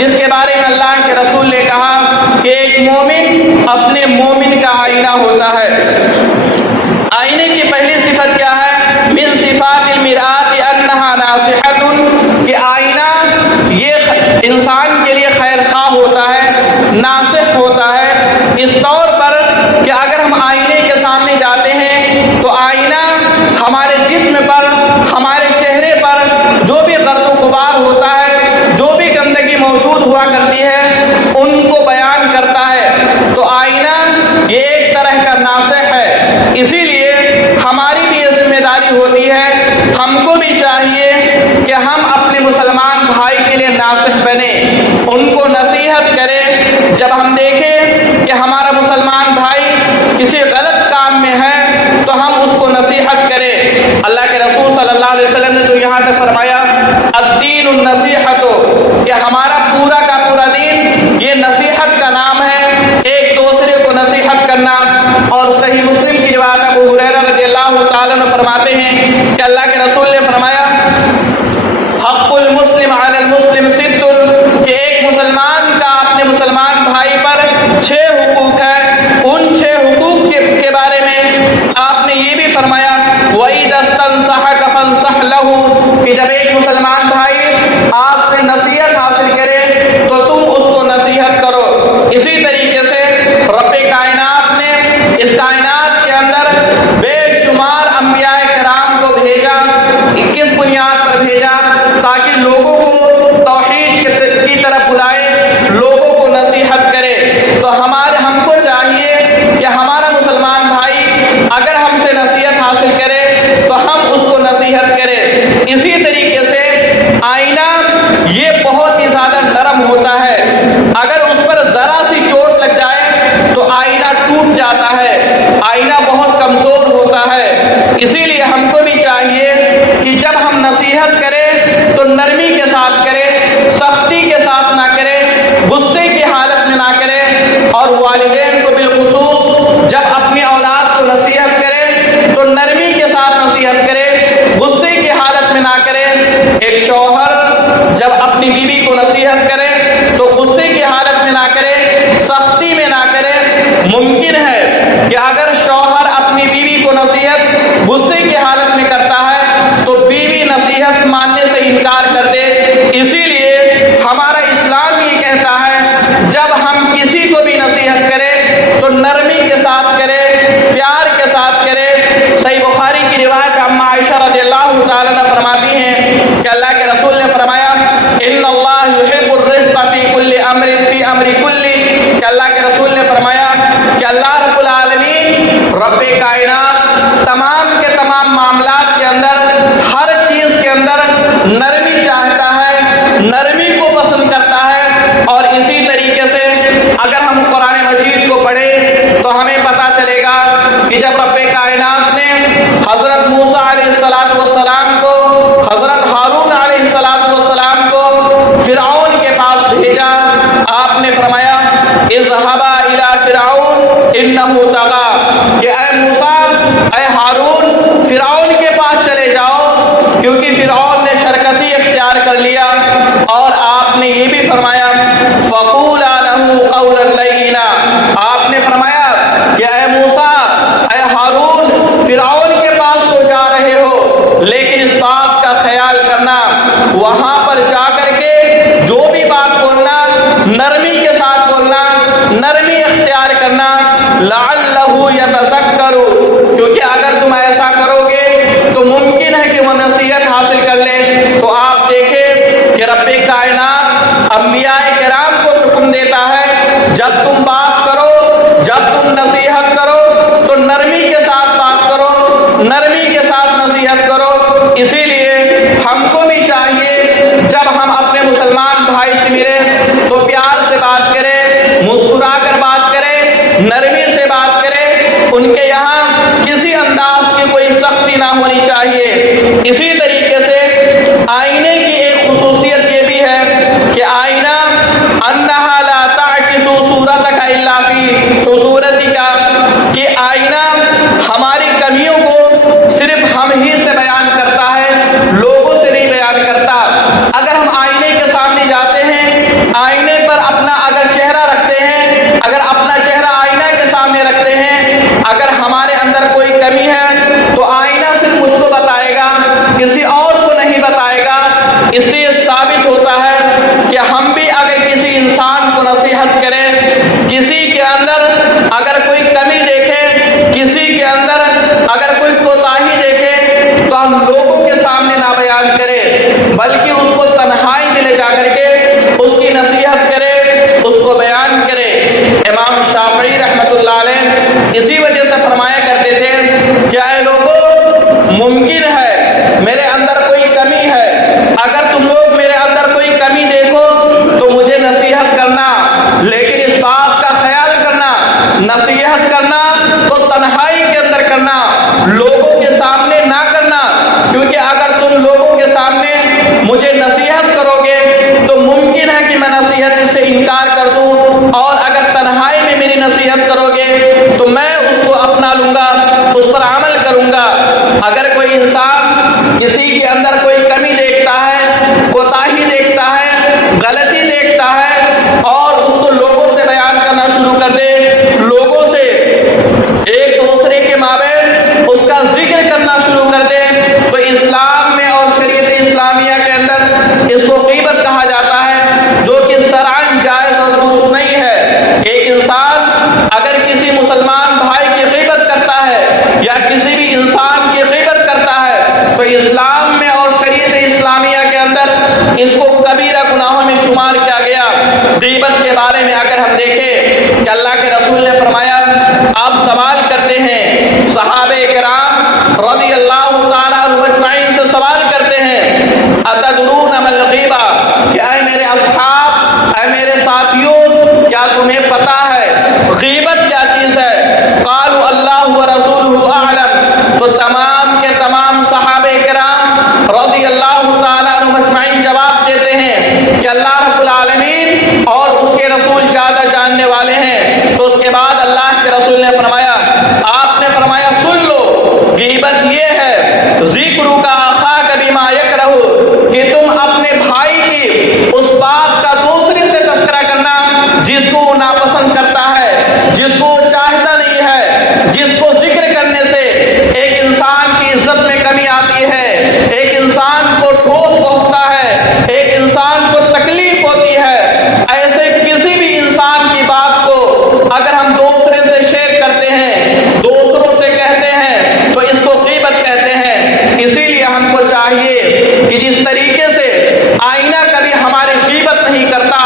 جس کے بارے میں اللہ کے رسول نے کہا کہ ایک مومن اپنے مومن کا آئینہ ہوتا ہے۔ آئینے کی پہلی صفت کیا ہے؟ من صفات المرآت انہا ناصحۃ، کہ آئینہ یہ انسان کے لیے خیر خواہ ہوتا ہے، ناصح ہوتا ہے، اس طور پر کہ اگر ہم آئینے کے سامنے جاتے ہیں تو آئینہ ہمارے جسم پر، ہمارے چہرے پر جو بھی غرض و غبار ہوتا ہے، جو بھی گندگی موجود ہوا کرتی ہے، ان کو بیان کرتا ہے۔ تو آئینہ یہ ایک طرح کا ناصح ہے، اسی لیے ہماری بھی یہ ذمہ داری ہوتی ہے، ہم کو بھی چاہیے کہ ہم اپنے مسلمان بھائی کے لیے ناصح بنیں، ان کو نصیحت کریں۔ جب ہم دیکھیں کہ ہمارا مسلمان بھائی کسی غلط کام میں ہے تو ہم اس کو نصیحت کریں۔ اللہ کے رسول صلی اللہ علیہ وسلم نے تو یہاں تک فرمایا الدین النصیحۃ، کہ ہمارا پورا کا پورا دین یہ نصیحت کا نام ہے، ایک دوسرے کو نصیحت کرنا۔ اور صحیح مسلم کی روایت ابو ہریرہ رضی اللہ تعالیٰ عنہ فرماتے ہیں کہ اللہ کے رسول نے فرمایا حق المسلم علی المسلم ست، کہ ایک مسلمان کا اپنے مسلمان بھائی پر 6 حقوق ہیں۔ ان 6 حقوق کے بارے میں آپ نے یہ بھی فرمایا وَإِذَا اسْتَنصَحَكَ فَانصَحْ لَهُ، کہ جب ایک مسلمان بھائی آپ سے نصیحت حاصل کرے تو تم اس کو نصیحت کرو۔ اسی طریقے سے رب کائنات نے اس کائنات کے اندر بے شمار انبیاء کرام کو بھیجا، کس بنیاد پر بھیجا؟ تاکہ لوگوں کو توحید کی طرف بلائے، لوگوں کو نصیحت کرے۔ تو ہم کو چاہیے کہ ہمارا مسلمان بھائی اگر ہم سے نصیحت حاصل کرے تو ہم اس کو نصیحت کریں۔ اسی طریقے سے آئینہ یہ بہت ہی زیادہ نرم ہوتا ہے، اگر اس پر ذرا سی چوٹ لگ جائے تو آئینہ ٹوٹ جاتا ہے، آئینہ بہت کمزور ہوتا ہے۔ اسی لیے ہم کو بھی چاہیے کہ جب ہم نصیحت کریں تو نرمی کے ساتھ کریں، سختی کے ساتھ نہ کریں، غصے کی حالت میں نہ کریں۔ اور والدین کو بالخصوص جب اپنی اولاد کو نصیحت کریں تو نرمی کے ساتھ نصیحت کریں، غصے کی حالت میں نہ کریں۔ ایک شوہر جب اپنی بیوی کو نصیحت کرے تو غصے کی حالت میں نہ کرے، سختی میں نہ کرے۔ ممکن ہے کہ اگر شوہر اپنی بیوی کو نصیحت غصے کی حالت میں کرتا ہے تو بیوی نصیحت ماننے سے انکار کر دے۔ اسی لیے ہمارا اسلام یہ کہتا ہے جب ہم کسی کو بھی نصیحت کریں تو نرمی کے ساتھ کریں، پیار کے ساتھ کریں۔ صحیح بخاری کی روایت اما عائشہ رضی اللہ تعالیٰ عنہ فرماتی ہیں کہ اللہ کے رسول نے فرمایا ان اللہ یحب الرفق فی کل امر فی امر کلی، کہ اللہ کے رسول نے فرمایا کہ اللہ رب العالمین رب کائنات تمام کے تمام معاملات کے اندر، ہر چیز کے اندر نرمی چاہتا ہے، نرمی کو پسند کرتا ہے۔ اور اسی طریقے سے اگر ہم قرآن مجید کو پڑھیں تو ہمیں پتہ چلے گا کہ جب رب کائنات نے حضرت موسیٰ علیہ السلام کو، حضرت ہارون علیہ السلام کو فرعون کے پاس بھیجا، آپ نے فرمایا اذهبا الى فرعون انه طغى، کہ اے موسیٰ، اے ہارون، فرعون کے پاس چلے جاؤ کیونکہ فرعون نے شرکسی اختیار کر لیا۔ اور آپ نے یہ بھی فرمایا فقولا له قولا لینا، آپ نے فرمایا کہ اے موسیٰ، اے ہارون، فرعون کے پاس تو جا رہے ہو لیکن اس بات کا خیال کرنا وہاں پر جا کر کے جو بھی بات بولنا نرمی کے ساتھ بولنا، نرمی اختیار کرنا، لعلہ یتذکر، کیونکہ اگر تم ایسا کرو گے تو ممکن ہے کہ وہ نصیحت حاصل کر لے۔ تو آپ دیکھیں کہ رب کائنات انبیاء کرام کو حکم دیتا ہے جب تم بات کرو، جب تم نصیحت کرو تو نرمی کے ساتھ بات کرو، نرمی کے ساتھ نصیحت کرو۔ اسی لیے ہم کو بھی چاہیے جب ہم اپنے مسلمان بھائی سے ملیں تو پیار سے بات کریں، مسکرا کر بات کریں، نرمی سے بات کریں، ان کے یہاں کسی انداز کی کوئی سختی نہ ہونی چاہیے۔ اسی طریقے سے آئینے کی ایک خصوصیت یہ بھی ہے کہ آئینہ انہا لا تعکس صورتک الا فی صورتک، کہ آئینہ ہماری کمیوں کو صرف ہم ہی سے بیان کرتا ہے، اس سے یہ ثابت ہوتا ہے کہ ہم بھی اگر کسی انسان کو نصیحت کریں، کسی کے اندر اگر کوئی کمی دیکھے، کسی کے اندر اگر کوئی کوتاہی دیکھے، تو ہم لوگوں کے سامنے نہ بیان کریں، بلکہ اس کو تنہائی میں لے جا کر کے اس کی نصیحت کرے، اس کو بیان کرے۔ امام شافعی رحمۃ اللہ علیہ اسی وجہ سے فرمایا کرتے تھے کہ اے لوگوں، ممکن ہے میرے اندر کوئی کمی ہے، اگر تم لوگ میرے اندر کوئی کمی دیکھو تو مجھے نصیحت کرنا، لیکن اس بات کا خیال کرنا، نصیحت کرنا تو تنہائی کے اندر کرنا، لوگوں کے سامنے نہ کرنا، کیونکہ اگر تم لوگوں کے سامنے مجھے نصیحت کرو گے تو ممکن ہے کہ میں نصیحت سے انکار کر دوں، اور اگر تنہائی میں میری نصیحت کرو گے تو میں اس کو اپنا لوں گا، اس پر عمل کروں گا۔ اگر کوئی انسان کسی کے اندر کوئی کمی دیکھتا ہے، کوتاہی دیکھتا ہے، غلطی دیکھتا ہے، اور اس کو لوگوں سے بیان کرنا شروع کر دے، لوگوں سے ایک دوسرے کے مابین اس کا ذکر کرنا شروع کر دے، تو اسلام میں اور شریعت اسلامیہ کے اندر اس کو غیبت کہا جاتا ہے، جو کہ شرعاً جائز اور درست نہیں ہے۔ ایک انسان اگر کسی مسلمان بھائی کی غیبت کرتا ہے یا کسی بھی انسان کی غیبت کرتا ہے تو اسلام میں اور شریعت اسلامیہ کے اندر اس کو کبیرہ گناہوں میں شمار کیا گیا۔ غیبت کے بارے میں اگر ہم دیکھیں کہ اللہ کے رسول نے فرمایا، آپ سوال کرتے ہیں، صحابہ کرام رضی اللہ تعالیٰ عنہم اجمعین سے سوال کرتے ہیں، اتدرون ما الغیبہ، کہ اے میرے اصحاب، اے میرے ساتھیوں، کیا تمہیں پتا ہے غیبت کیا چیز ہے؟ قالوا اللہ ورسولہ اعلم، تو تمام کے تمام صحابہ کرام رضی اللہ تعالیٰ عنہم اجمعین جواب دیتے ہیں کہ اللہ رب العالمین اور اس کے رسول زیادہ جاننے والے ہیں۔ تو اس کے بعد اللہ کے رسول نے فرمایا، آپ نے فرمایا سن لو، غیبت یہ ہے ذکرک اخاک بما یکرہ، کہ تم اپنے بھائی کی اس بات کا دوسرے سے تذکرہ کرنا جس کو وہ ناپسند کرتا ہے، جس کو وہ چاہتا نہیں ہے، جس کو ذکر کرنے سے ایک انسان کی عزت میں کمی آتی ہے، ایک انسان کو ٹھوس پہنچتا ہے، ایک انسان کو تکلیف ہوتی ہے۔ ایسے کسی بھی انسان کی بات کو اگر ہم دوسرے سے شیئر کرتے ہیں، دوسروں سے کہتے ہیں، تو اس کو غیبت کہتے ہیں۔ اسی لیے ہم کو چاہیے کہ جس طریقے سے آئینہ کبھی ہماری غیبت نہیں کرتا،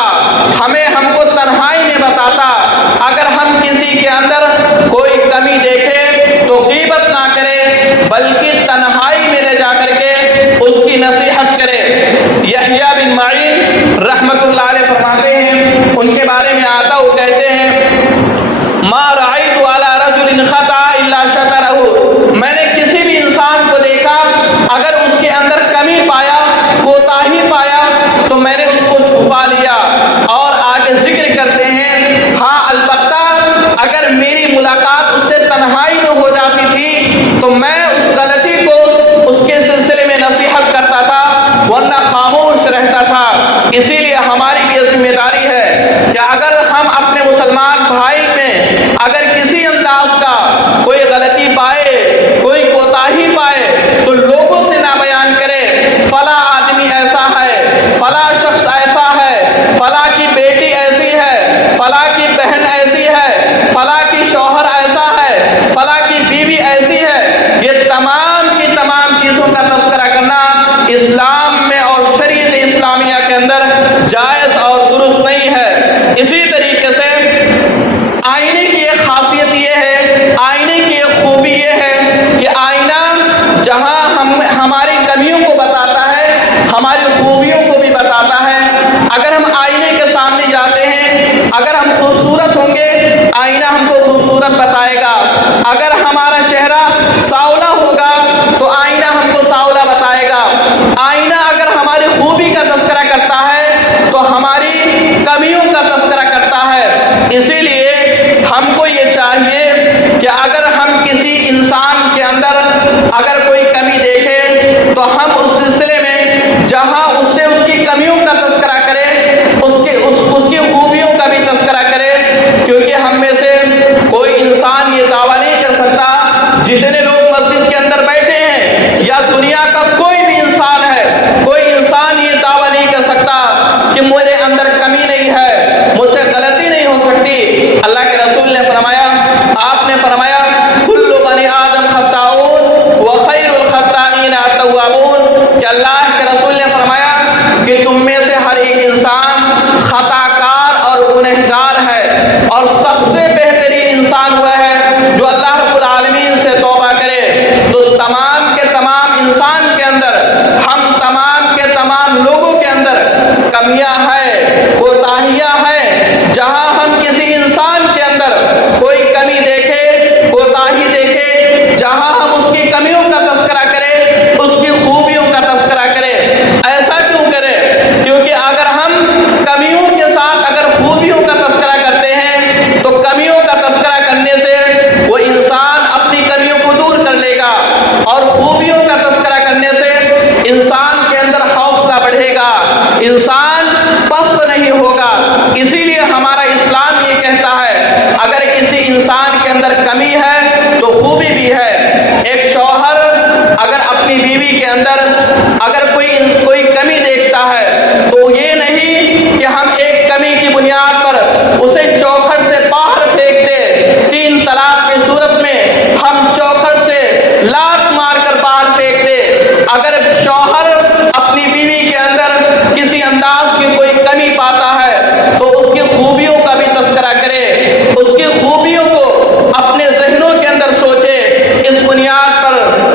ہمیں ہم کو تنہائی میں بتاتا، اگر ہم کسی کے اندر کوئی کمی دیکھے تو غیبت نہ کرے، بلکہ تنہائی میں لے جا کر کے اس کی نصیحت کرے۔ یحییٰ بن معین رحمۃ اللہ علیہ فرماتے ہیں، ان کے بارے میں آتا وہ کہتے ہیں، ما رأیت علی رجل خطأ الا شکرہ، میں نے کسی بھی انسان کو دیکھا اگر اس کے اندر کمی پایا، کوتاہی پایا، تو میں نے اس کو چھپا لیا۔ اور آگے ذکر کرتے ہیں، ہاں البتہ اگر میری ملاقات اس سے تنہائی میں ہو جاتی تھی تو میں اس غلطی کو اس کے سلسلے میں نصیحت کرتا تھا، ورنہ خاموش رہتا تھا۔ اسی لیے ہماری بھی یہ ذمہ داری ہے کہ اگر ہم اپنے مسلمان بھائی میں اگر کسی انداز کا کوئی غلطی پائے، کوئی کوتاہی پائے، تو لوگوں سے نہ بیان کرے، فلاں آدمی ایسا ہے، فلاں شخص ایسا ہے، فلاں کی بیٹی ایسی ہے، فلاں کی بہن ایسی ہے، فلاں کی شوہر ایسا ہے، فلاں کی بیوی ایسی ہے۔ یہ تمام کی تمام چیزوں کا تذکرہ کرنا اسلام میں اور شریعت اسلامیہ کے اندر جائز اور درست نہیں ہے۔ اسی طریقے سے آئینے کی ایک خاصیت یہ ہے، آئینے کی ایک خوبی یہ ہے کہ آئینہ جہاں ہماری کمیوں کو بتاتا ہے، ہماری خوبیوں کو بھی بتاتا ہے۔ اگر ہم آئینے کے سامنے جاتے ہیں، اگر ہم خوبصورت ہوں گے، آئینہ ہم کو خوبصورت بتائے گا۔ اگر ہمارا چہرہ سانولا ہوگا تو آئینہ ہم کو سانولا بتائے گا۔ آئینہ اگر ہماری خوبی کا تذکرہ کرتا ہے تو ہماری کہ میرے اندر کمی نہیں ہے، مجھ سے غلطی نہیں ہو سکتی۔ اللہ کے رسول نے فرمایا، آپ نے فرمایا کل بنی آدم خطاؤون وخیر الخطائین التوابون، کہ اللہ کے رسول نے فرمایا کہ تم میں سے ہر ایک انسان خطا کار اور گنہگار ہے، اور سب سے بہترین انسان وہ ہے جو اللہ رب العالمین سے توبہ کرے۔ تو تمام کے تمام انسان کے اندر، ہم تمام کے تمام لوگوں کے اندر کمیاں ہیں، کوتاہیاں ہیں۔ جہاں ہم کسی انسان کے اندر کوئی کمی دیکھے، کوتاہی دیکھے، جہاں ہم اس کی کمیوں کا تذکرہ کریں، اس کی خوبیوں کا تذکرہ کریں۔ ایسا کیوں کریں؟ کیونکہ اگر ہم کمیوں کے ساتھ اگر خوبیوں کا تذکرہ کرتے ہیں تو کمیوں کا تذکرہ کرنے سے وہ انسان اپنی کمیوں کو دور کر لے گا، اور خوبیوں کا تذکرہ کرنے سے انسان کے اندر حوصلہ بڑھے گا، انسان پست نہیں ہوگا۔ اسی لیے ہمارا اسلام یہ کہتا ہے اگر کسی انسان کے اندر کمی ہے تو خوبی بھی ہے۔ ایک شوہر اگر اپنی بیوی کے اندر اگر کوئی کمی دیکھتا ہے تو یہ نہیں کہ ہم ایک کمی کی بنیاد پر اسے چوکھٹ سے باہر پھینک دے، 3 طلاق کی صورت میں ہم چوکھٹ سے لات مار کر باہر پھینک دے۔ اگر شوہر اپنی بیوی کے اندر کسی انداز کی کوئی کمی پاتا ہے تو اس کی خوبیوں کا بھی تذکرہ کرے، اس کی خوبیوں کو اپنے ذہنوں کے اندر سوچے۔ اس بنیاد پر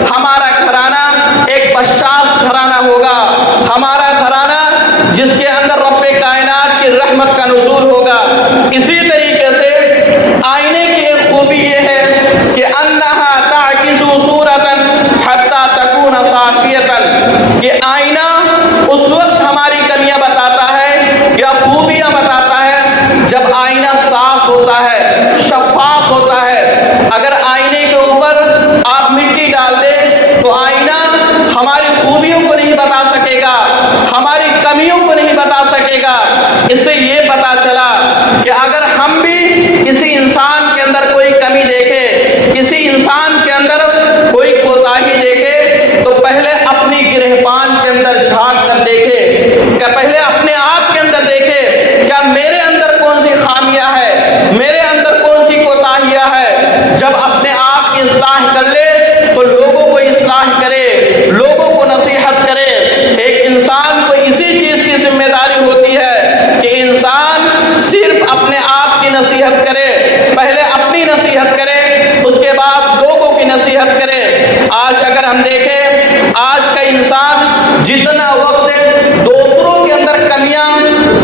ہمارا گھرانہ ایک بشاش گھرانہ ہوگا، ہمارا گھرانہ جس کے اندر رب کائنات کی رحمت کا نزول ہوگا۔ اسی طریقے سے آئینے کی ایک خوبی یہ ہے کہ انہا تعکس صورتا حتی تکون صافیتا، کہ آئینہ اس وقت ہماری کمیاں بتاتا ہے یا خوبیاں بتاتا ہے جب آئینہ صاف ہوتا ہے، شفاف ہوتا ہے۔ اگر آئینے کے اوپر آپ مٹی ڈال دیں تو آئینہ ہماری خوبیوں کو نہیں بتا سکے گا، ہماری کمیوں کو نہیں بتا سکے گا۔ اس سے یہ پتا چلا کہ اگر ہم بھی کسی انسان کے اندر کوئی کمی دیکھے، کسی انسان کے اندر کوئی کوتاہی دیکھے تو پہلے اپنی گرہپان کے اندر جھانک کر دیکھے، کہ پہلے اپنے آپ کے اندر دیکھے کیا میرے اندر کون سی خامیاں ہے، میرے اندر کون سی کوتاہیاں ہے۔ جب اپنے آپ کی اصلاح کر لے تو لوگوں کو اصلاح کرے، لوگوں کو نصیحت کرے۔ ایک انسان کو اسی چیز کی ذمہ داری ہوتی ہے کہ انسان صرف اپنے آپ کی نصیحت کرے، پہلے اپنی نصیحت کرے، اس کے بعد لوگوں کی نصیحت کرے۔ آج اگر ہم دیکھیں، آج کا انسان جتنا وقت دوسروں کے اندر کمیاں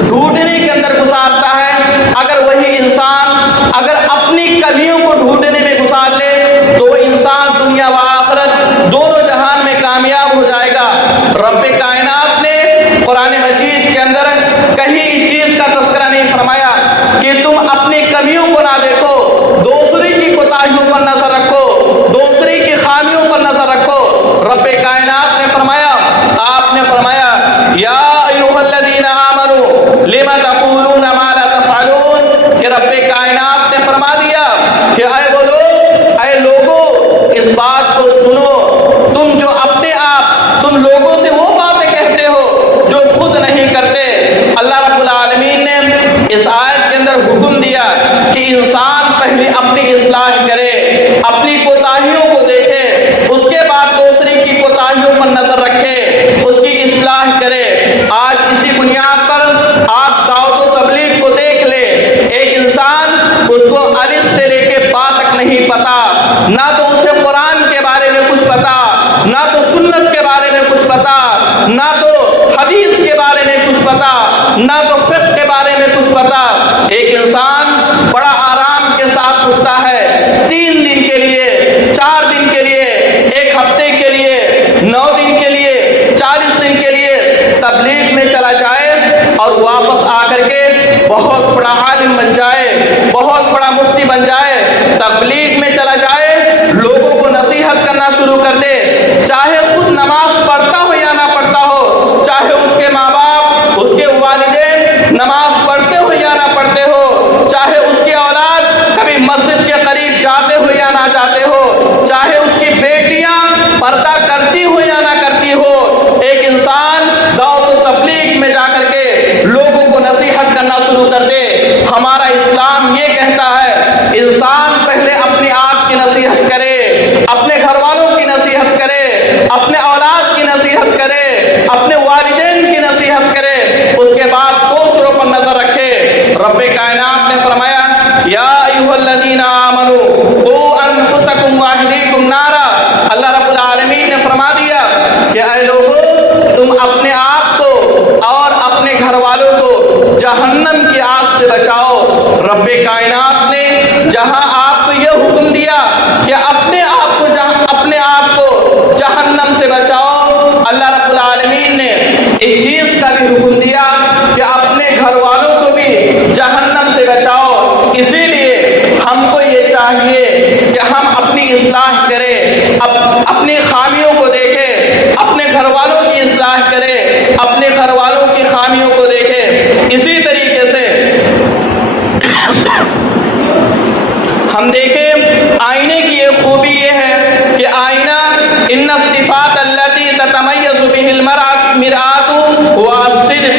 ڈھونڈنے کے اندر گزارتا ہے، اگر وہی انسان اگر اپنی کمیوں کو ڈھونڈنے میں گزار لے تو وہ انسان دنیا و آخرت دونوں جہان میں کامیاب ہو جائے گا۔ رب کائنات نے قرآن مجید کے اندر کہیں اس چیز کا تذکرہ نہیں فرمایا کہ تم اپنی کمیوں کو نہ دیکھو، دوسری کی کوتاہیوں پر نظر رکھو، دوسری کی خامیوں پر نظر رکھو۔ رب کائنات نے فرمایا، آپ نے فرمایا یا ایھا الذین آمنوا لم تقولون ما لا تفعلون، کہ رب کائنات نے فرما دیا کہ اے لوگوں اس بات کو سنو، تم جو اپنے آپ تم لوگوں سے وہ باتیں کہتے ہو جو خود نہیں کرتے۔ اللہ رب العالمین نے اس آیت کے اندر حکم دیا کہ انسان پہلے اپنی اصلاح کرے، اپنی کوتاہیوں کو دیکھے، اس کے بعد دوسری کی کوتاہیوں پر نظر رکھے، اس کی اصلاح کرے۔ آج اسی بنیاد پر آپ دعوت و تبلیغ کو دیکھ لے، ایک انسان اس کو الف سے لے کے با تک نہیں پتا، نہ تو اسے قرآن کے بارے میں کچھ پتا، نہ تو سنت کے بارے میں کچھ پتا، نہ تو حدیث کے بارے میں کچھ پتا، نہ تو فقہ کے بارے میں کچھ پتا۔ ایک انسان بڑا آرام کے ساتھ اٹھتا ہے، 3 دن کے لیے، 4 دن کے لیے، 1 ہفتے کے لیے، 9 دن کے لیے، 40 دن کے لیے تبلیغ میں چلا جائے اور واپس آ کر کے بہت بڑا عالم بن جائے، بہت بڑا مفتی بن جائے، تبلیغ میں چلا جائے، لوگوں کو نصیحت کرنا شروع کر دے، چاہے خود نماز پڑھتا ہو یا نہ پڑھتا ہو، چاہے اس کے ماں باپ، اس کے والدین نماز پڑھتے ہو یا نہ پڑھتے ہو، چاہے اس کی اولاد کبھی مسجد کے قریب جاتے ہو یا نہ جاتے ہو، چاہے اس کی بیٹیاں پردہ کرتی ہو یا نہ کرتی ہو، ایک انسان دعوت و تبلیغ میں جا کر کے لوگ کرنا شروع کر دے۔ ہمارا اسلام یہ کہتا ہے انسان پہلے اپنے آپ کی نصیحت کرے، اپنے گھر والوں کی نصیحت کرے، اپنے اولاد کی نصیحت کرے، اپنے والدین کی نصیحت کرے، اس کے بعد دوسروں پر نظر رکھے۔ رب کائنات نے فرمایا یا ایھا الذین آمنوا قوا انفسکم واہلیکم نارا۔ اللہ رب العالمین نے فرما دیا کہ اے لوگو تم اپنے آپ کو اور اپنے گھر والوں کو جہنم کی آگ سے بچاؤ۔ رب کائنات نے جہاں آپ کو یہ حکم دیا کہ اپنے آپ کو جہنم سے بچاؤ، اللہ رب العالمین نے ایک چیز کا بھی حکم دیا کہ اپنے گھر والوں کو بھی جہنم سے بچاؤ۔ اسی لیے ہم کو یہ چاہیے کہ ہم اپنی اصلاح کریں، اپنی خامیوں کو دیکھیں، اپنے گھر والوں کی اصلاح کریں، اپنے گھر والوں کی خامیوں کو دیکھیں۔ اسی طریقے سے ہم دیکھیں آئینے کی ایک خوبی یہ ہے کہ آئینہ ان الصفات التي تتمیز به المرآۃ والصدق،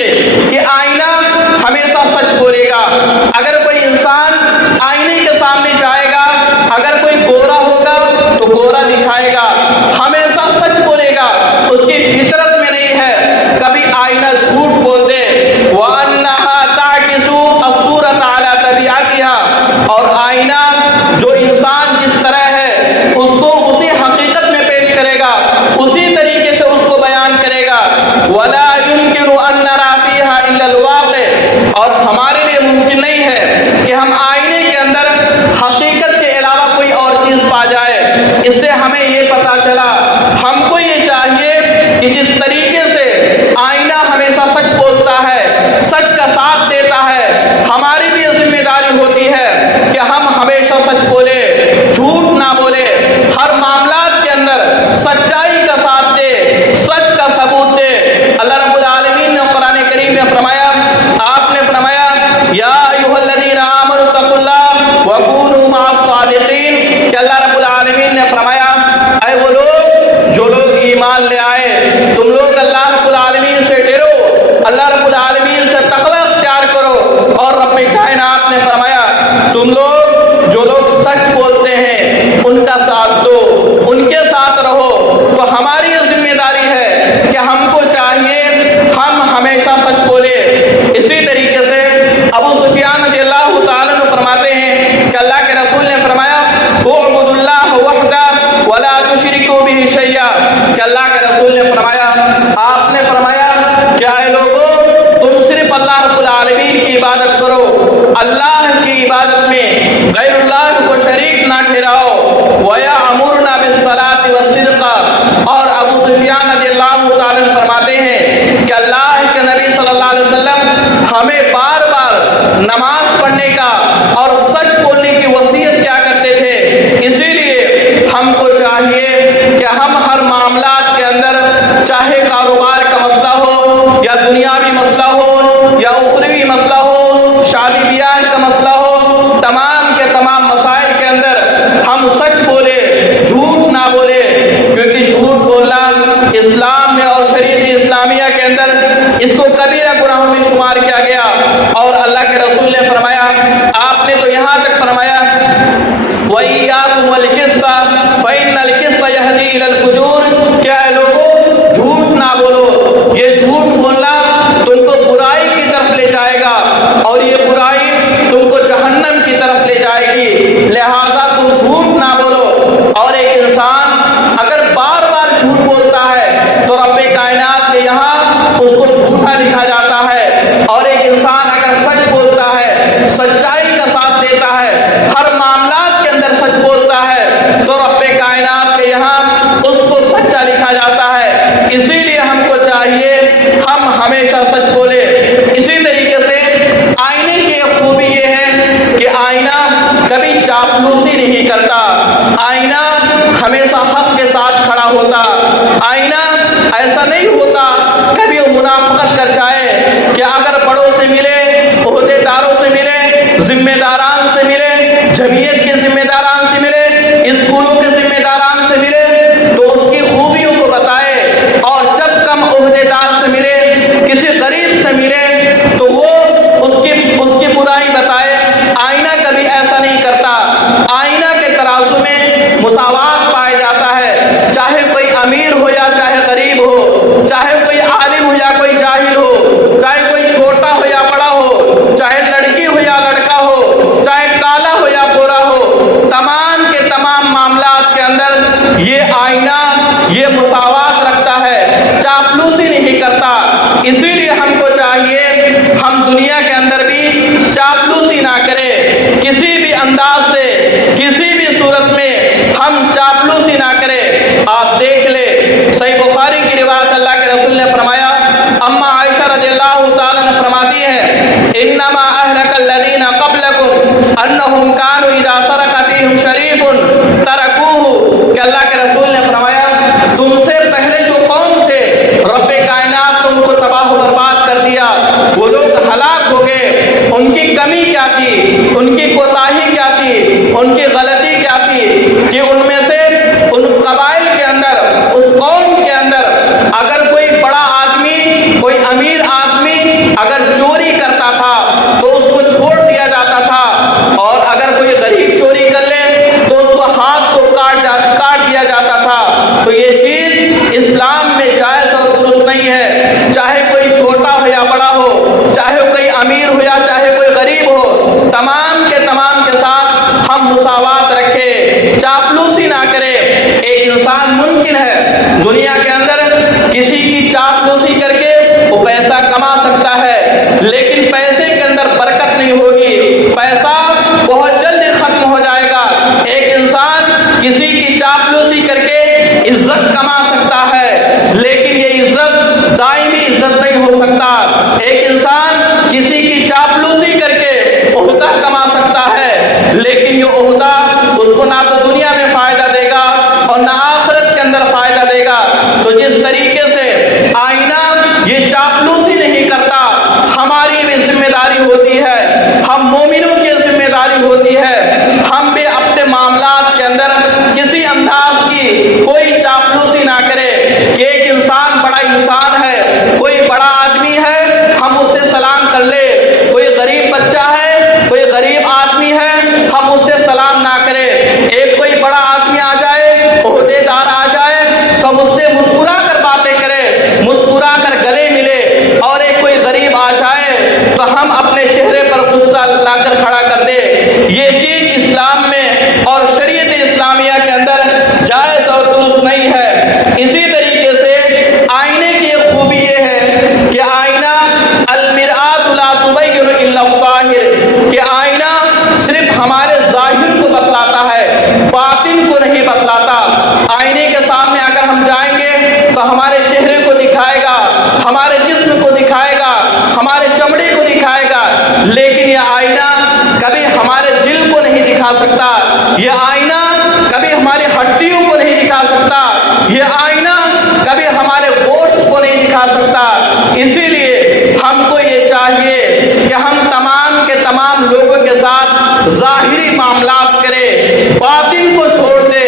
کہ آئینہ ہمیشہ سچ بولے گا۔ اگر کوئی انسان آئینے کے سامنے جائے گا، اگر کوئی گورا ہوگا تو گورا دکھائے گا، ہمیشہ سچ بولے گا، اس کی فطرت میں نہیں ہے کبھی آئینہ جھوٹ بول دے۔ وَأَنَّهَا تَعْكِسُ الصُّورَةَ عَلَى طَبِيعَتِهَا، اور آئینہ جو انسان جس طرح ہے اس کو اسی حقیقت میں پیش کرے گا، اسی طریقے سے اس کو بیان کرے گا۔ وَلَا يُمْكِنُ أَن نَّرَىٰ فِيهَا إِلَّا الْوَاقِعَ، اور ہمارے لیے ممکن نہیں ہے کہ ہم آئینے کے اندر حقیقت کے علاوہ کوئی اور چیز پا جائے۔ اس سے ہمیں یہ پتہ چلا ہم کو یہ چاہیے کہ جس طریقے سے آئینہ ہمیشہ سچ بولتا ہے، سچ کا ساتھ دیتا ہے، ہماری بھی ذمہ داری ہوتی ہے کہ ہم ہمیشہ سچ بولے، جھوٹ نہ بولے، ہر معاملات کے اندر سچائی کا ساتھ دے، سچ کا ثبوت دے۔ اللہ رب العالمین نے قرآن کریم میں فرمایا، آپ نے فرمایا یا ایھا الذین آمنوا اتقوا اللہ وکونوا مع الصادقین، کہ اللہ رب العالمین نے فرمایا اے وہ لوگ جو لوگ ایمان لے آئے، تم لوگ اللہ رب العالمین سے ڈرو، اللہ رب العالمین سے تقوی اختیار کرو۔ اور رب کائنات نے فرمایا تم لوگ جو لوگ سچ بولتے ہیں ان کا ساتھ دو، ان کے ساتھ رہو۔ تو ہماری یہ ذمہ داری ہے کہ ہم کو چاہیے ہم ہمیشہ سچ بولے۔ اسی طریقے سے ابو سفیان رضی اللہ تعالیٰ عنہ فرماتے ہیں کہ اللہ کے رسول نے فرمایا اعبدوا اللہ وحدہ ولا تشرکوا بہ شیئا، کہ اللہ کے رسول نے فرمایا، آپ نے فرمایا کہ اے لوگو تم صرف اللہ رب العالمین کی عبادت کرو، اللہ کی عبادت میں غیر اللہ کو شریک نہ ٹھہراؤ۔ وَيَأْمُرُنَا بِالصَّلَاةِ وَالصِّدْقِ، اور ابو سفیان رضی اللہ تعالیٰ عنہ فرماتے ہیں کہ اللہ کے نبی صلی اللہ علیہ وسلم ہمیں بار بار نماز پڑھنے کا اور سچ بولنے کی وصیت کیا کرتے تھے۔ اسی لیے ہم کو چاہیے کہ ہم ہر معاملات کے اندر، چاہے کاروبار کا مسئلہ ہو یا دنیاوی مسئلہ ہو یا اخروی مسئلہ ہو، شادی بیاہ کا مسئلہ ہو، تمام کے تمام مسائل کے اندر ہم سچ بولے، جھوٹ نہ بولے، کیونکہ جھوٹ بولنا اسلام میں اور شریعت اسلامیہ کے اندر اس کو کبیرہ گناہوں میں شمار کیا گیا۔ اور اللہ کے رسول نے فرمایا، آپ نے تو یہاں تک فرمایا وَإِيَّاكُمْ وَالْكِذْبَ فَإِنَّ الْكِذْبَ يَهْدِي إِلَى الْفُجُورِ، کیا ہے لوگوں جھوٹ نہ بولو، یہ جھوٹ بولنا تم کو برائی کی طرف لے جائے گا اور یہ برائی تم کو جہنم کی طرف لے جائے گی، لہذا تم جھوٹ نہ بولو۔ اور ایک انسان اگر بار بار جھوٹ بولتا ہے تو رب کائنات کے یہاں اس کو جھوٹا لکھا جاتا ہے، اور ایک انسان اگر سچ بولتا ہے، سچائی کا ساتھ دیتا ہے، ہر معاملات کے اندر سچ بولتا ہے تو رب کائنات کے یہاں اس کو سچا لکھا جاتا ہے۔ اسی لیے ہم کو چاہیے ہم ہمیشہ سچ بولے۔ اسی طریقے سے آئینے کی ایک خوبی یہ ہے کہ آئینہ کبھی چاپلوسی نہیں کرتا، آئینہ ہمیشہ حق کے ساتھ کھڑا ہوتا، آئینہ ایسا نہیں ہوتا کبھی وہ منافقت کر جائے کہ اگر بڑوں سے ملے، عہدے داروں سے ملے، ذمہ داران سے ملے، جمعیت کے ذمہ داران سے ملے، اسکولوں کے ذمہ داران سے ملے تو اس کی خوبیوں کو بتائے، اور جب کم عہدے دار سے ملے، کسی غریب سے ملے تو وہ اس کی دنیا کے اندر بھی چاپلوسی نہ کرے، کسی بھی انداز سے کسی بھی صورت میں ہم چاپلوسی نہ کرے۔ آپ دیکھ لے صحیح بخاری کی روایت، اللہ کے رسول نے فرمایا، اما عائشہ رضی اللہ تعالیٰ عنہ فرماتی ہے، انما اہلک الذین قبلکم انہم کانوا اذا سرق فیہم شریف ترکوہ، کہ اللہ کے رسول نے فرمایا تم سے پہلے جو قوم تھے رب کائنات تو ان کو تباہ و برباد کر دیا، وہ لوگ ہلاک ہو گئے۔ ان کی کمی کیا تھی، ان کی کوتاہی کیا تھی، ان کی غلطی کیا تھی کہ ان میں سے ان قبائل کے اندر، اس قوم کے اندر اگر کوئی بڑا آدمی، کوئی امیر آدمی اگر چوری کرتا تھا تو اس کو چھوڑ دیا جاتا تھا، اور اگر کوئی غریب چوری کر لے تو اس کو ہاتھ کو کاٹ دیا جاتا تھا۔ تو یہ چیز اسلام میں جائز اور درست نہیں ہے، چاہے کوئی چھوٹا ہو یا بڑا ہو، چاہے کوئی امیر ہو یا چاہے کوئی غریب ہو، تمام کے ساتھ ہم مساوات رکھے، چاپلوسی نہ کرے۔ ایک انسان ممکن ہے دنیا کے اندر کسی کی چاپلوسی کر کے وہ پیسہ کما سکتا ہے، لیکن پیسے کے اندر برکت نہیں ہوگی، پیسہ بہت جلد ختم ہو جائے گا۔ ایک انسان کسی کی چاپلوسی کر کے عزت کما سکتا ہے، لیکن یہ عزت دائمی عزت نہیں ہو سکتا۔ ایک انسان کسی کی چاپلوسی کر کے عہدہ کما سکتا ہے، لیکن یہ عہدہ اس کو نہ تو دنیا میں فائدہ دے گا اور نہ آخرت کے اندر فائدہ دے گا۔ تو جس طریقے سے آئینہ یہ چاپلوسی نہیں کرتا، ہماری بھی ذمہ داری ہوتی ہے، ہم مومنوں کی ذمہ داری ہوتی ہے، ہم بھی اپنے معاملات کے اندر کسی انداز کی کوئی چاپلوسی نہ کرے کہ ایک انسان بڑا انسان ہے، کوئی بڑا آدمی ہے، ہم اس سے سلام کر لے، کوئی غریب بچہ ہے، کوئی غریب آدمی ہے، ہم اس سے سلام نہ کرے۔ ایک کوئی بڑا آدمی آ جائے، عہدے دار آ جائے تو ہم اس سے مسکرا کر باتیں کرے، مسکرا کر گلے ملے، اور ایک کوئی غریب آ جائے تو ہم اپنے چہرے پر غصہ لا کر کھڑا کر دے۔ یہ چیز اسلام میں اور شریعت اسلامیہ کے اندر جائز اور درست نہیں ہے۔ اسی طریقے سے آئینے کی ایک خوبی یہ ہے کہ آئینہ المرآۃ لا تبین الا الظاہر، کہ آئینہ صرف ہمارے ظاہر کو بتلاتا ہے، باطن کو نہیں بتلاتا۔ آئینے کے سامنے اگر ہم جائیں گے تو ہمارے چہرے کو دکھائے گا، ہمارے جسم کو دکھائے گا، ہمارے چمڑے کو دکھائے گا، لیکن یہ آئینہ کبھی ہمارے دل کو نہیں دکھا سکتا، یہ آئینہ کبھی ہماری ہڈیوں کو نہیں دکھا سکتا، یہ آئینہ کبھی ہمارے گوشت کو نہیں دکھا سکتا۔ اسی لیے ہم کو یہ چاہیے کہ ہم تمام کے تمام لوگوں کے ساتھ ظاہری معاملات کریں، باطن کو چھوڑ دے۔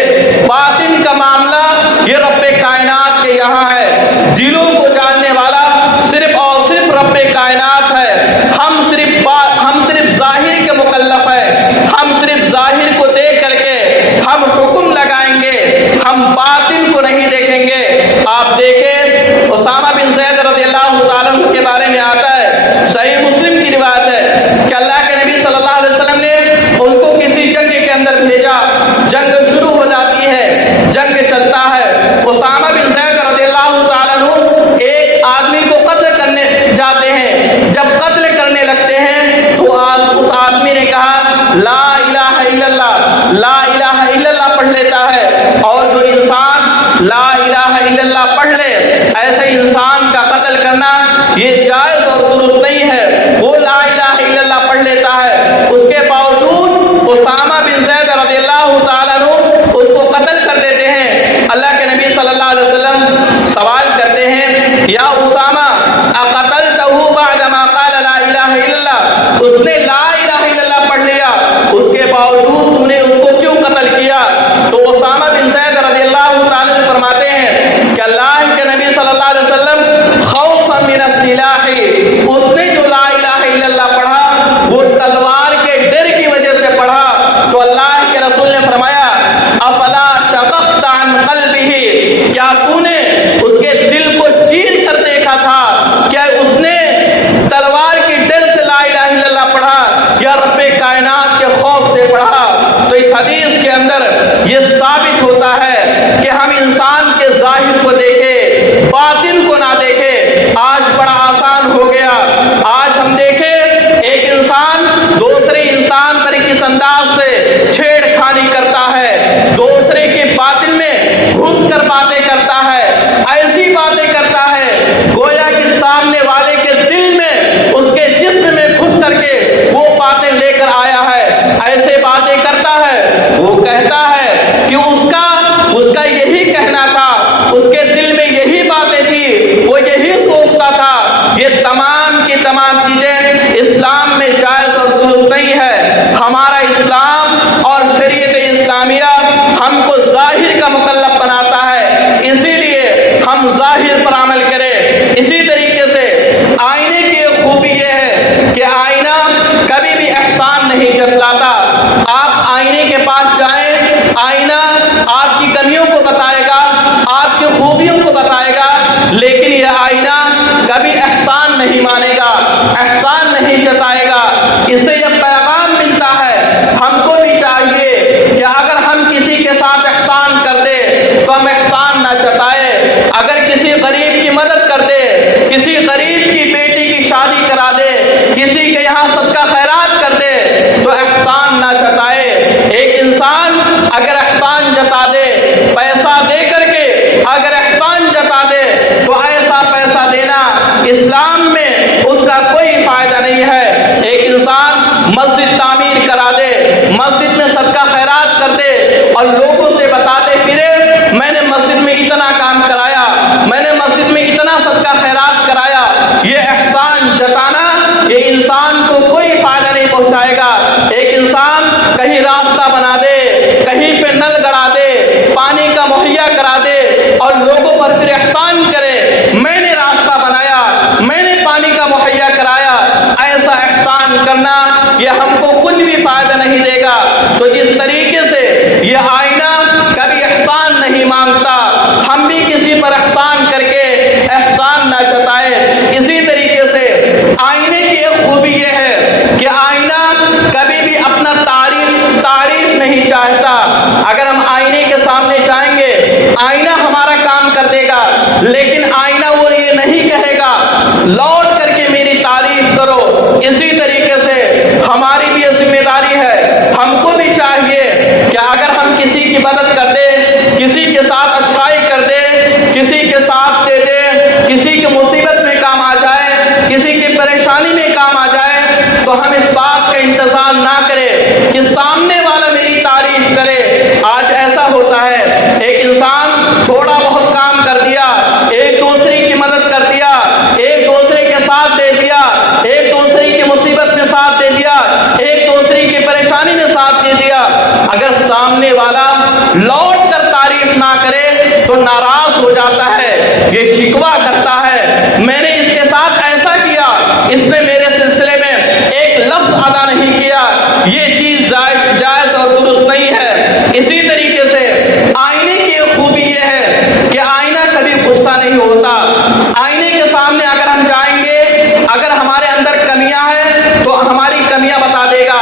باطن کا معاملہ یہ رب کائنات کے یہاں ہے، دلوں کو جاننے والا صرف اور صرف رب کائنات ہے۔ ہم صرف ظاہر کے مکلف ہیں، ہم صرف ظاہر کو دیکھ کر کے ہم حکم لگائیں گے، ہم باطن کو نہیں دیکھیں گے۔ آپ دیکھیں اسامہ بن زید رضی اللہ تعالیٰ عنہ کے بارے میں آتا ہے، صحیح مسلم کی روایت ہے کہ اللہ کے نبی صلی اللہ علیہ وسلم نے ان کو کسی جنگ کے اندر بھیجا، جنگ شروع ہو جاتی ہے، جنگ چلتا ہے، اسامہ بن زید رضی اللہ تعالیٰ عنہ ایک آدمی کو قتل کرنے جاتے ہیں۔ جب قتل کرنے لگتے ہیں تو اس آدمی نے کہا لا الہ الا اللہ، لا الہ الا اللہ پڑھ لیتا ہے، اور جو انسان لا الہ الا اللہ پڑھ لے ایسے انسان کا قتل کرنا یہ جائز اور درست نہیں ہے۔ وہ لا الہ الا اللہ پڑھ لیتا ہے، اس کے باوجود اسامہ بن زید رضی اللہ تعالیٰ عنہ اس کو قتل کر دیتے ہیں۔ اللہ کے نبی صلی اللہ علیہ وسلم سوال کرتے ہیں یا اسامہ اقتلتہ بعد ما قال لا الہ الا اللہ، اس نے لا الہ الا اللہ پڑھ لیا، اس کے باوجود تم نے اس کو کیوں قتل کیا؟ تو اسامہ بن زید رضی اللہ تعالیٰ عنہ فرماتے ہیں کہ اللہ کے نبی صلی اللہ علیہ وسلم خوفا من السلاح، اس نے جو لا الہ الا اللہ پڑھا وہ تلوار کے ڈر کی وجہ سے پڑھا۔ تو اللہ کے رسول نے فرمایا افلا شققت عن قلبہ، کیا تو نے اس کے دل کو چیر کر دیکھا تھا؟ کیا اس نے تلوار کی ڈر سے لا الہ الا اللہ پڑھا یا رب کائنات کے خوف سے پڑھا؟ تو اس حدیث کے اندر یہ ثابت ہوتا ہے کہ ہم انسان کے ظاہر کو دیکھیں، باطن کو نہ دیکھیں۔ آج بڑا آسان ہو گیا، آج ہم دیکھیں اسلام میں جائز اور درست نہیں ہے۔ ہمارا اسلام اور شریعت اسلامیہ ہم کو ظاہر کا مکلف بناتا ہے، اسی لیے ہم ظاہر پر عمل کریں۔ اسی طریقے سے آئینے کی ایک خوبی یہ ہے کہ آئینہ کبھی بھی احسان نہیں جتلاتا۔ آپ آئینے کے پاس جائیں، آئینہ آپ کی کمیوں کو بتائے گا، آپ کی خوبیوں کو بتائے گا، لیکن یہ آئینہ کبھی احسان نہیں مانے گا، احسان نہیں جتائے گا۔ اس سے یہ پیغام ملتا ہے ہم کو بھی چاہیے کہ اگر ہم کسی کے ساتھ احسان کر دے تو ہم احسان نہ جتائے۔ اگر کسی غریب کی مدد کر دے، کسی غریب کی بیٹی کی شادی کرا دے، کسی کے یہاں صدقہ خیرات کر دے تو احسان نہ جتائے۔ ایک انسان اگر احسان جتا دے، پیسہ دے کر کے اگر احسان جتا دے تو ایسا پیسہ دینا اسلام میں اس کا کوئی فائدہ نہیں ہے۔ ایک انسان مسجد تعمیر کرا دے، مسجد میں صدقہ خیرات کر دے اور لوگوں سے بتاتے پھرے میں نے مسجد میں اتنا کام کرایا، میں نے مسجد میں اتنا صدقہ خیرات کرایا، یہ احسان جتانا یہ انسان کو کوئی فائدہ نہیں پہنچائے گا۔ ایک انسان کہیں راستہ بنا دے، کہیں پہ نل گڑا دے، پانی کا مہیا کرا دے اور لوگوں پر پھر احسان کرے میں نے راستہ بنایا، میں نے پانی کا مہیا کرایا، ایسا احسان کرنا یہ ہم کو کچھ بھی فائدہ نہیں دے گا۔ تو جس طریقے سے یہ آئینہ کبھی احسان نہیں مانگتا، ہم بھی کسی پر احسان کر کے احسان نہ جتائے۔ اسی طریقے سے آئینے کی ایک خوبی یہ ہے کہ آئینہ کبھی بھی اپنا تعریف نہیں چاہتا۔ اگر ہم آئینے کے سامنے جائیں گے، آئینہ ہمارا کام کر دے گا، لیکن آئینہ وہ یہ نہیں کہے گا لوٹ کر کے میری تعریف کرو۔ اسی طریقے سے ہماری بھی یہ ذمہ داری ہے، ہم کو بھی چاہیے کہ اگر ہم کسی کی مدد کر دے، کسی کے ساتھ اچھائی کر دے، کسی کے ساتھ دے دے، کسی کی مصیبت میں کام آ جائے، کسی کی پریشانی میں کام آ جائے، تو ہم اس بات کا انتظار نہ کریں کہ سامنے والا میری تعریف کرے۔ آج ایسا ہوتا ہے، ایک انسان تھوڑا بہت کام کر دیا، ایک دوسرے کی مدد کر دیا، ایک دوسرے کے ساتھ دے دیا، ایک دوسرے کی مصیبت میں ساتھ دے دیا، ایک دوسرے کی پریشانی میں ساتھ دے دیا، اگر سامنے والا لوٹ کر تعریف نہ کرے تو ناراض ہو جاتا ہے، یہ شکوہ کرتا ہے میں نے اس کے ساتھ ایسا کیا، اس نے میرے سلسلے میں ایک لفظ ادا نہیں کیا، یہ چیز جائز اور درست نہیں ہے۔ اسی طریقے سے آئینے کی ایک خوبی یہ ہے کہ آئینہ کبھی غصہ نہیں ہوتا۔ آئینے کے سامنے اگر ہم جائیں گے، اگر ہمارے اندر کمیاں ہیں تو ہماری کمیاں بتا دے گا،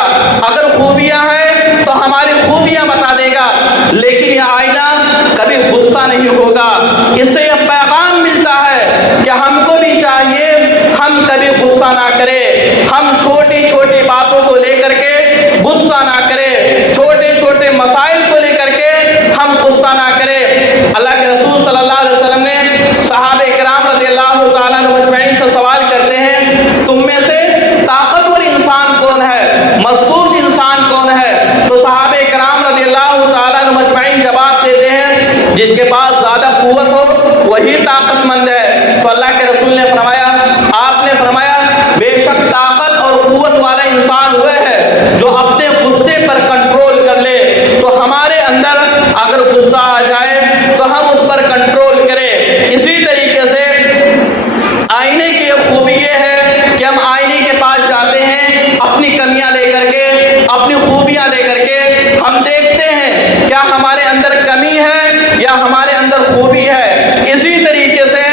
اگر خوبیاں ہیں تو ہماری خوبیاں بتا دے گا، لیکن یہ آئینہ کبھی غصہ نہیں ہوگا۔ اس سے یہ پیغام ملتا ہے کہ ہم کو بھی چاہیے ہم کبھی غصہ نہ کریں، ہم چھوٹی چھوٹی باتوں کو لے کر کے غصہ نہ کریں، چھوٹے چھوٹے مسائل کو لے کر کے ہم غصہ نہ کریں۔ اللہ کے رسول صلی اللہ علیہ وسلم نے صحابہ کرام رضی اللہ تعالیٰ عنہ مجمعین سے سوال کرتے ہیں تم میں سے طاقتور انسان کون ہے، مضبوط انسان کون ہے؟ تو صحابہ کرام رضی اللہ تعالیٰ عنہ مجمعین جواب دیتے ہیں جس کے پاس زیادہ قوت ہو وہی طاقت مند ہے۔ تو اللہ کے رسول نے فرمایا، آپ نے فرمایا بے شک طاقت اور قوت والا انسان وہ ہے جو اپنے غصے پر کنٹرول کر لے۔ تو ہمارے اندر اگر غصہ آ جائے تو ہم اس پر کنٹرول کریں۔ اسی طریقے سے آئینے کی ایک خوبی یہ ہے کہ ہم آئینے کے پاس جاتے ہیں اپنی کمیاں لے کر کے، اپنی خوبیاں لے کر کے، ہم دیکھتے ہیں کیا ہمارے اندر کمی ہے یا ہمارے اندر خوبی ہے۔ اسی طریقے سے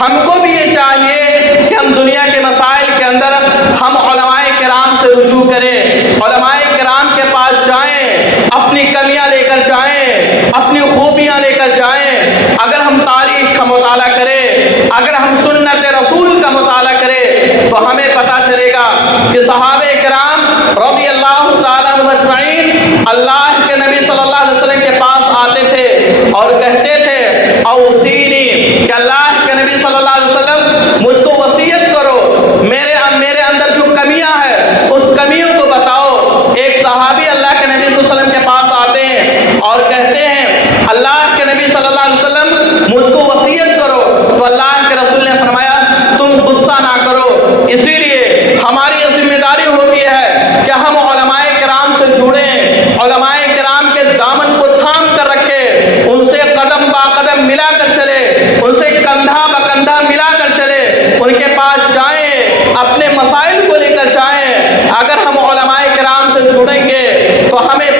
ہم کو بھی یہ چاہیے کہ ہم دنیا کے مسائل کے اندر ہم علماء کرام سے رجوع کریں، علماء کرام کے پاس جائیں، اپنی کمیاں لے کر جائیں، اپنی خوبیاں لے کر جائیں۔ اگر ہم تاریخ کا مطالعہ کریں، اگر ہم سنت رسول کا مطالعہ کریں تو ہمیں پتہ چلے گا کہ صحابہ کرام رضی اللہ تعالیٰ عنہ مجمعین اللہ کے نبی صلی اللہ علیہ وسلم کے پاس آتے تھے اور کہتے تھے اوصینی، کہ اللہ کے نبی صلی اللہ علیہ وسلم مجھ کو وصیت کرو، میرے اندر جو کمیاں ہیں اس کمیوں کو بتاؤ۔ ایک صحابی اللہ کے نبی صلی اللہ علیہ وسلم کے پاس آتے ہیں اور کہتے ہیں اللہ کے نبی صلی اللہ علیہ وسلم مجھ کو وصیت کرو، تو اللہ کے رسول نے فرمایا تم غصہ نہ کرو۔ اسی لیے ہماری ذمہ